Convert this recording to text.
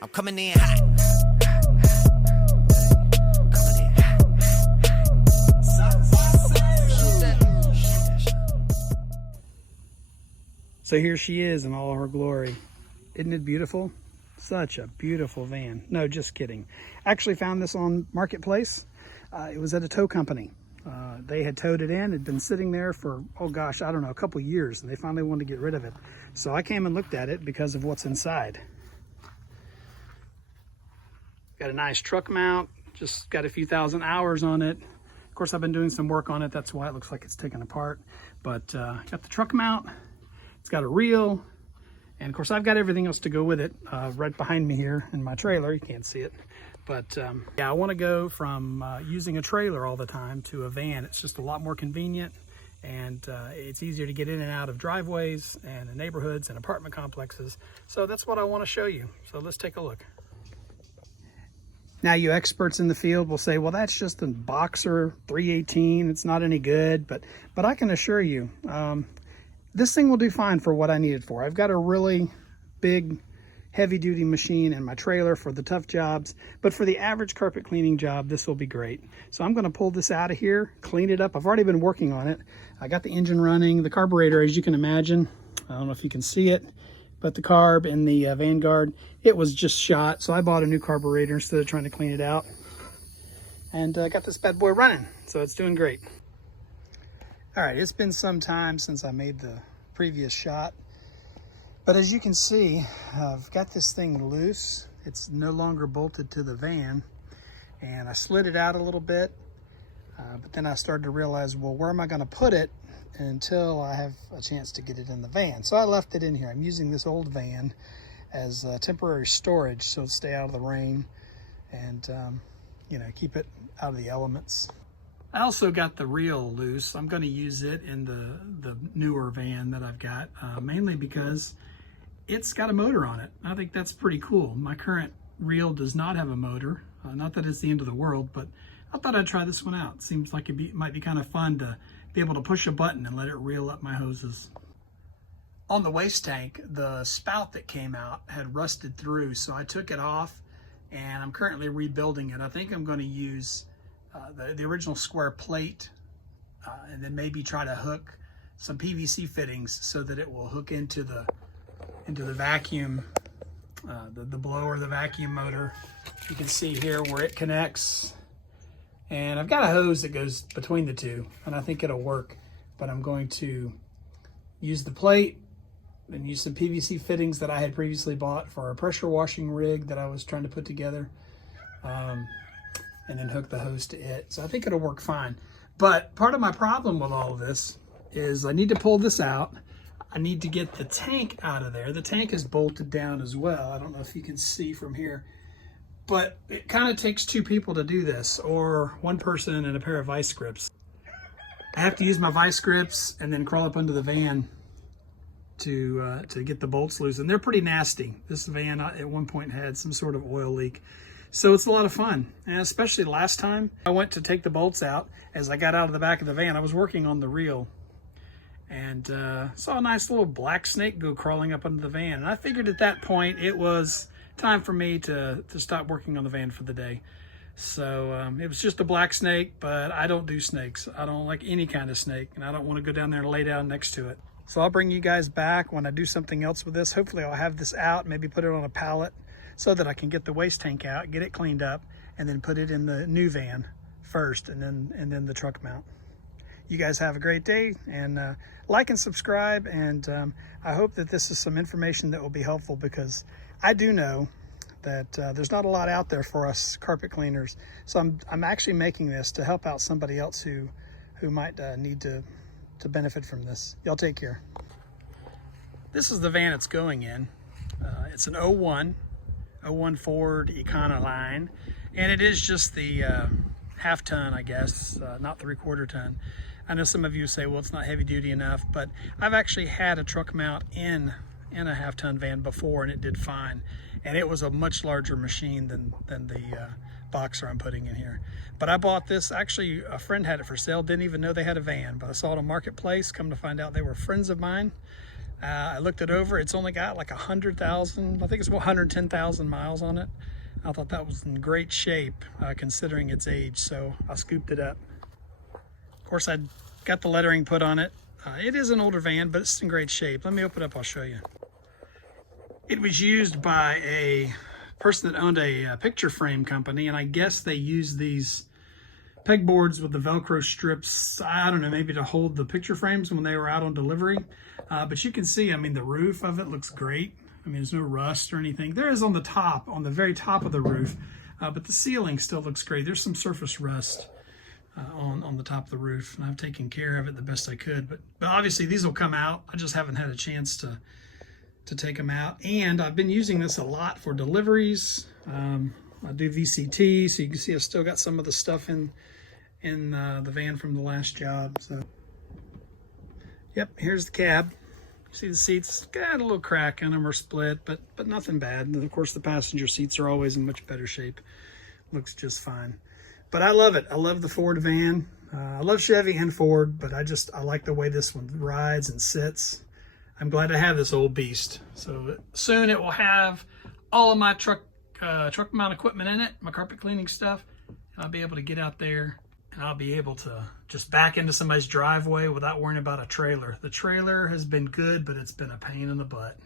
I'm coming in hot. So here she is in all her glory. Isn't it beautiful? Such a beautiful van. No, just kidding. Actually found this on Marketplace. It was at a tow company. They had towed it in. It had been sitting there for, oh gosh, I don't know, a couple years, and they finally wanted to get rid of it. So I came and looked at it because of what's inside. Got a nice truck mount, just got a few thousand hours on it. Of course, I've been doing some work on it. That's why it looks like it's taken apart. But got the truck mount. It's got a reel. And of course, I've got everything else to go with it right behind me here in my trailer. You can't see it. But yeah, I want to go from using a trailer all the time to a van. It's just a lot more convenient, and it's easier to get in and out of driveways and in neighborhoods and apartment complexes. So that's what I want to show you. So let's take a look. Now, you experts in the field will say, well, that's just a Boxer 318. It's not any good. But I can assure you, this thing will do fine for what I need it for. I've got a really big, heavy-duty machine in my trailer for the tough jobs. But for the average carpet cleaning job, this will be great. So I'm going to pull this out of here, clean it up. I've already been working on it. I got the engine running. The carburetor, as you can imagine, I don't know if you can see it, but the carb in the Vanguard, it was just shot. So I bought a new carburetor instead of trying to clean it out. And I got this bad boy running, so it's doing great. All right, it's been some time since I made the previous shot. But as you can see, I've got this thing loose. It's no longer bolted to the van. And I slid it out a little bit. But then I started to realize, well, where am I going to put it until I have a chance to get it in the van? So I left it in here. I'm using this old van as temporary storage so it'll stay out of the rain and, you know, keep it out of the elements. I also got the reel loose. I'm going to use it in the newer van that I've got, mainly because it's got a motor on it. I think that's pretty cool. My current reel does not have a motor. Not that it's the end of the world, but I thought I'd try this one out. Seems like it might be kind of fun to be able to push a button and let it reel up my hoses. On the waste tank, the spout that came out had rusted through, so I took it off and I'm currently rebuilding it. I think I'm going to use the original square plate and then maybe try to hook some PVC fittings so that it will hook into the vacuum, the blower, the vacuum motor. You can see here where it connects. And I've got a hose that goes between the two, and I think it'll work. But I'm going to use the plate and use some PVC fittings that I had previously bought for a pressure washing rig that I was trying to put together, and then hook the hose to it. So I think it'll work fine. But part of my problem with all of this is I need to pull this out. I need to get the tank out of there. The tank is bolted down as well. I don't know if you can see from here. But it kind of takes two people to do this, or one person and a pair of vice grips. I have to use my vice grips and then crawl up under the van to get the bolts loose. And they're pretty nasty. This van at one point had some sort of oil leak. So it's a lot of fun. And especially last time I went to take the bolts out, as I got out of the back of the van, I was working on the reel. And saw a nice little black snake go crawling up under the van. And I figured at that point it was time for me to stop working on the van for the day. So it was just a black snake, but I don't do snakes. I don't like any kind of snake, and I don't want to go down there and lay down next to it. So I'll bring you guys back when I do something else with this. Hopefully I'll have this out, maybe put it on a pallet so that I can get the waste tank out, get it cleaned up, and then put it in the new van first, and then the truck mount. You guys have a great day, and like and subscribe, and I hope that this is some information that will be helpful, because I do know that there's not a lot out there for us carpet cleaners. So I'm actually making this to help out somebody else who might need to benefit from this. Y'all take care. This is the van it's going in. It's an 01 Ford Econoline, and it is just the half ton, I guess, not the 3/4 ton. I know some of you say, well, it's not heavy duty enough, but I've actually had a truck mount in a half-ton van before, and it did fine. And it was a much larger machine than the Boxer I'm putting in here. But I bought this, actually a friend had it for sale, didn't even know they had a van, but I saw it on Marketplace. Come to find out they were friends of mine. I looked it over. It's only got like 100,000, I think it's 110,000 miles on it. I thought that was in great shape considering its age, so I scooped it up. Of course, I got the lettering put on it. It is an older van, but it's in great shape. Let me open it up, I'll show you. It was used by a person that owned a picture frame company, and I guess they used these pegboards with the Velcro strips, I don't know, maybe to hold the picture frames when they were out on delivery. But you can see, I mean, the roof of it looks great. I mean, there's no rust or anything. There is on the top, on the very top of the roof, but the ceiling still looks great. There's some surface rust on the top of the roof, and I've taken care of it the best I could. But obviously these will come out. I just haven't had a chance to take them out. And I've been using this a lot for deliveries. I do VCT, so you can see I've still got some of the stuff in the van from the last job. So, yep, here's the cab. You see the seats got a little crack in them or split, but nothing bad. And of course, the passenger seats are always in much better shape. Looks just fine. But I love it. I love the Ford van. I love Chevy and Ford, but I like the way this one rides and sits. I'm glad to have this old beast. So soon it will have all of my truck mount equipment in it, my carpet cleaning stuff, and I'll be able to get out there and I'll be able to just back into somebody's driveway without worrying about a trailer. The trailer has been good, but it's been a pain in the butt.